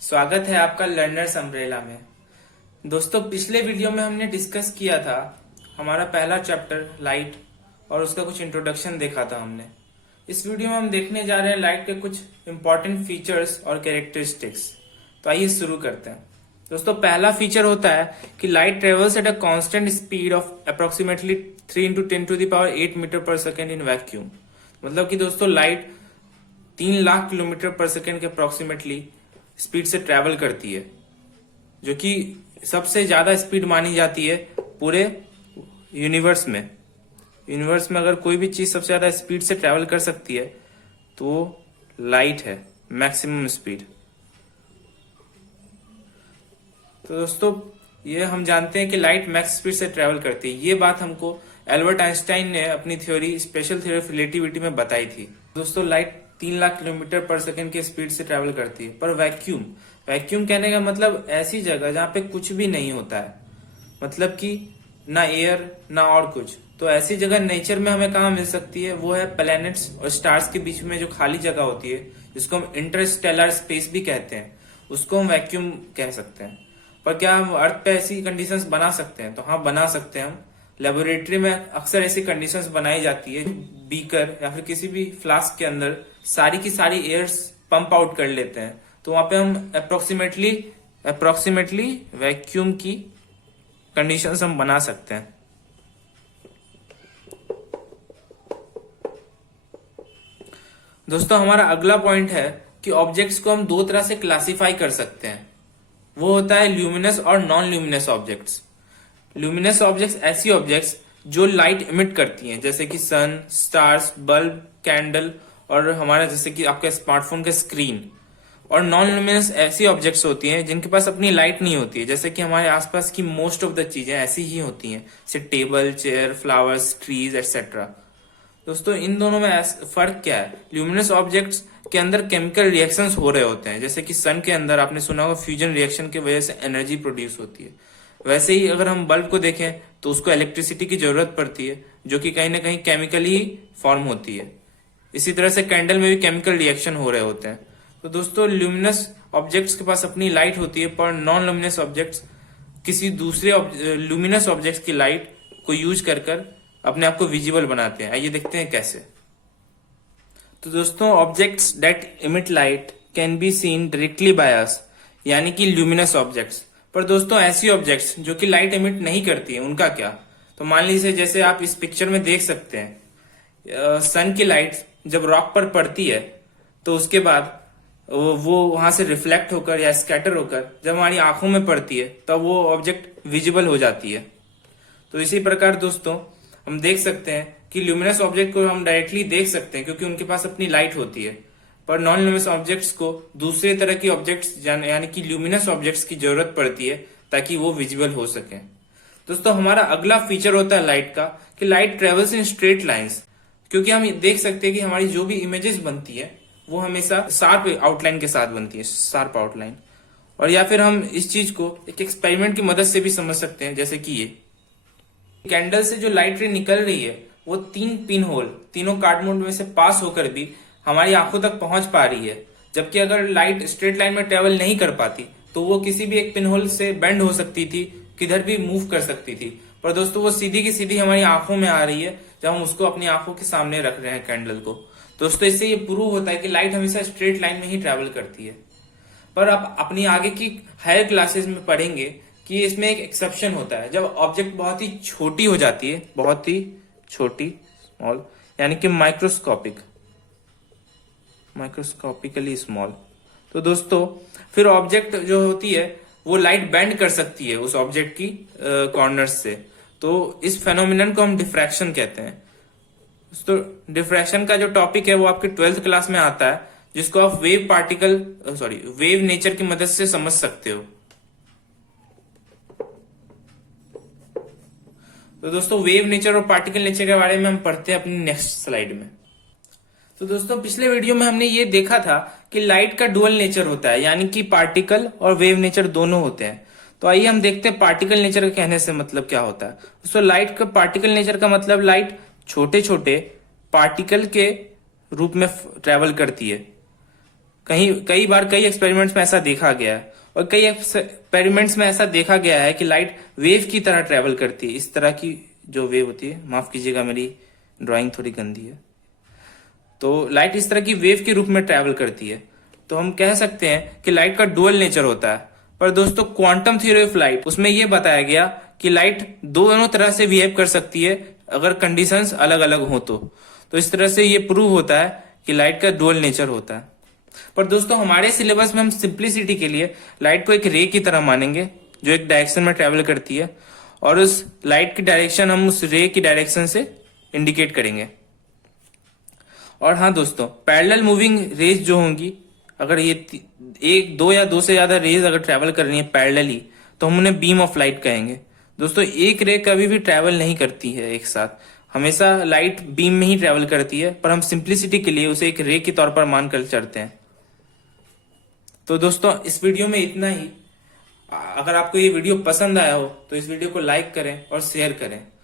स्वागत है आपका लर्नर्स अम्ब्रेला में। दोस्तों, पिछले वीडियो में हमने डिस्कस किया था हमारा पहला चैप्टर लाइट और उसका कुछ इंट्रोडक्शन देखा था हमने। इस वीडियो में हम देखने जा रहे हैं लाइट के कुछ इंपॉर्टेंट फीचर्स और कैरेक्टरिस्टिक्स। तो आइए शुरू करते हैं। दोस्तों, पहला फीचर होता है कि light travels at a constant speed of approximately 3 × 10⁸ metre per second in vacuum. मतलब कि दोस्तों, light 3 lakh kilometre per second के अप्रोक्सीमेटली स्पीड से ट्रेवल करती है, जो कि सबसे ज्यादा स्पीड मानी जाती है पूरे यूनिवर्स में। यूनिवर्स में अगर कोई भी चीज सबसे ज्यादा स्पीड से ट्रेवल कर सकती है तो लाइट है, मैक्सिमम स्पीड। तो दोस्तों, ये हम जानते हैं कि लाइट मैक्स स्पीड से ट्रेवल करती है। ये बात हमको एल्बर्ट आइंस्टाइन ने अपनी theory special theory of relativity में बताई थी। दोस्तों, light 3 lakh kilometre per second की स्पीड से ट्रेवल करती है। पर वैक्यूम कहने का मतलब ऐसी जगह जहां पे कुछ भी नहीं होता है, मतलब कि ना एयर ना और कुछ। तो ऐसी जगह नेचर में हमें कहाँ मिल सकती है? वो है प्लैनेट्स और स्टार्स के बीच में जो खाली जगह होती है, जिसको हम इंटरस्टेलर स्पेस भी कहते हैं, उसको हम वैक्यूम कह सकते हैं। पर क्या हम अर्थ पे ऐसी कंडीशंस बना सकते हैं? तो हाँ, बना सकते हैं हम। लेबोरेटरी में अक्सर ऐसी कंडीशंस बनाई जाती है। बीकर या फिर किसी भी फ्लास्क के अंदर सारी की सारी एयर्स पंप आउट कर लेते हैं, तो वहां पे हम अप्रोक्सीमेटली वैक्यूम की कंडीशंस हम बना सकते हैं। दोस्तों, हमारा अगला पॉइंट है कि ऑब्जेक्ट्स को हम दो तरह से क्लासिफाई कर सकते हैं। वो होता है ल्यूमिनस और non luminous objects. Luminous objects ऐसी ऑब्जेक्ट्स जो लाइट इमिट करती हैं, जैसे कि सन, स्टार्स, बल्ब, कैंडल और हमारा जैसे कि आपके स्मार्टफोन का स्क्रीन। और नॉन ल्यूमिनस ऐसी ऑब्जेक्ट्स होती हैं जिनके पास अपनी लाइट नहीं होती है, जैसे कि हमारे आसपास की मोस्ट ऑफ द चीजें ऐसी ही होती हैं, जैसे table, chair, flowers, trees etcetera. दोस्तों, इन दोनों में फर्क क्या है? ल्यूमिनस ऑब्जेक्ट्स के अंदर केमिकल रिएक्शंस हो रहे होते हैं, जैसे कि सन के अंदर आपने सुना होगा फ्यूजन रिएक्शन की वजह से एनर्जी प्रोड्यूस होती है। वैसे ही अगर हम बल्ब को देखें तो उसको इलेक्ट्रिसिटी की जरूरत पड़ती है, जो कि कहीं ना कहीं केमिकली फॉर्म होती है। इसी तरह से कैंडल में भी केमिकल रिएक्शन हो रहे होते हैं। तो दोस्तों, ल्यूमिनस ऑब्जेक्ट्स के पास अपनी लाइट होती है, पर नॉन ल्यूमिनस ऑब्जेक्ट्स किसी दूसरे ल्यूमिनस ऑब्जेक्ट्स की लाइट को यूज कर अपने आप को विजिबल बनाते हैं। आइए देखते हैं कैसे। तो दोस्तों, objects that emit light can be seen directly by us, यानी कि ल्यूमिनस ऑब्जेक्ट्स। पर दोस्तों, ऐसी ऑब्जेक्ट्स जो कि लाइट इमिट नहीं करती है, उनका क्या? तो मान लीजिए जैसे आप इस पिक्चर में देख सकते हैं, सन की लाइट जब रॉक पर पड़ती है तो उसके बाद वो वहां से रिफ्लेक्ट होकर या स्कैटर होकर जब हमारी आंखों में पड़ती है तब वो ऑब्जेक्ट विजिबल हो जाती है। तो इसी प्रकार दोस्तों, हम देख सकते हैं कि ल्यूमिनस ऑब्जेक्ट को हम डायरेक्टली देख सकते हैं क्योंकि उनके पास अपनी लाइट होती है, पर नॉन ल्यूमिनस ऑब्जेक्ट्स को दूसरे तरह की ऑब्जेक्ट्स यानी कि ल्यूमिनस ऑब्जेक्ट्स की जरूरत पड़ती है ताकि वो विजिबल हो सके। दोस्तों, हमारा अगला फीचर होता है लाइट का कि light travels in straight lines, क्योंकि हम देख सकते हैं कि हमारी जो भी इमेजेस बनती है वो हमेशा शार्प आउटलाइन के साथ बनती है, शार्प आउटलाइन। और या फिर हम इस चीज को एक एक्सपेरिमेंट की मदद से भी समझ सकते हैं, जैसे कि ये कैंडल से जो लाइट रे निकल रही है वो 3 पिन होल तीनों कार्डबोर्ड में से पास होकर भी हमारी आंखों तक पहुंच पा रही है। जबकि अगर लाइट स्ट्रेट लाइन में ट्रेवल नहीं कर पाती तो वो किसी भी एक पिन होल से बेंड हो सकती थी, किधर भी मूव कर सकती थी। पर दोस्तों, वो सीधी की सीधी हमारी आंखों में आ रही है जब हम उसको अपनी आंखों के सामने रख रहे हैं कैंडल को। दोस्तों, इससे ये प्रूव होता है कि लाइट हमेशा स्ट्रेट लाइन में ही ट्रेवल करती है। पर आप अपनी आगे की हायर क्लासेस में पढ़ेंगे कि इसमें एक एक्सेप्शन होता है, जब ऑब्जेक्ट बहुत ही छोटी हो जाती है, बहुत ही छोटी, स्मॉल, यानी कि माइक्रोस्कोपिकली स्मॉल। तो दोस्तों, फिर ऑब्जेक्ट जो होती है वो लाइट बेंड कर सकती है उस ऑब्जेक्ट की कॉर्नर्स से। तो इस फेनोमिनन को हम डिफ्रैक्शन कहते हैं। तो डिफ्रैक्शन का जो टॉपिक है वो आपके 12th क्लास में आता है, जिसको आप वेव नेचर की मदद से समझ सकते हो। तो दोस्तों, वेव नेचर और पार्टिकल नेचर के बारे में हम पढ़ते हैं अपनी नेक्स्ट स्लाइड में। तो दोस्तों, पिछले वीडियो में हमने ये देखा था कि लाइट का डुअल नेचर होता है, यानी कि पार्टिकल और वेव नेचर दोनों होते हैं। तो आइए हम देखते हैं पार्टिकल नेचर का कहने से मतलब क्या होता है। दोस्तों, लाइट का पार्टिकल नेचर का मतलब लाइट छोटे छोटे पार्टिकल के रूप में ट्रेवल करती है। कई बार कई एक्सपेरिमेंट्स में ऐसा देखा गया है, और कई एक्सपेरिमेंट्स में ऐसा देखा गया है कि लाइट वेव की तरह ट्रेवल करती है। इस तरह की जो वेव होती है, माफ कीजिएगा मेरी ड्राइंग थोड़ी गंदी है, तो लाइट इस तरह की वेव के रूप में ट्रेवल करती है। तो हम कह सकते हैं कि लाइट का डुअल नेचर होता है। पर दोस्तों क्वांटम थ्योरी ऑफ लाइट, उसमें यह बताया गया कि लाइट दोनों तरह से बिहेव कर सकती है अगर कंडीशंस अलग अलग हो तो इस तरह से ये प्रूव होता है कि लाइट का डुअल नेचर होता है। पर दोस्तों हमारे सिलेबस में हम सिंप्लिसिटी के लिए लाइट को एक रे की तरह मानेंगे जो एक डायरेक्शन में ट्रेवल करती है, और उस लाइट की डायरेक्शन हम उस रे की डायरेक्शन से इंडिकेट करेंगे। और हाँ दोस्तों, पैरेलल मूविंग रेज जो होंगी, अगर ये एक दो या दो से ज्यादा रेज अगर ट्रेवल कर रही है पैरेलली, तो हम उन्हें बीम ऑफ लाइट कहेंगे। दोस्तों एक रे कभी भी ट्रेवल नहीं करती है एक साथ, हमेशा लाइट बीम में ही ट्रेवल करती है, पर हम सिंप्लिसिटी के लिए उसे एक रे के तौर पर मानकर चलते हैं। तो दोस्तों इस वीडियो में इतना ही। अगर आपको ये वीडियो पसंद आया हो तो इस वीडियो को लाइक करें और शेयर करें।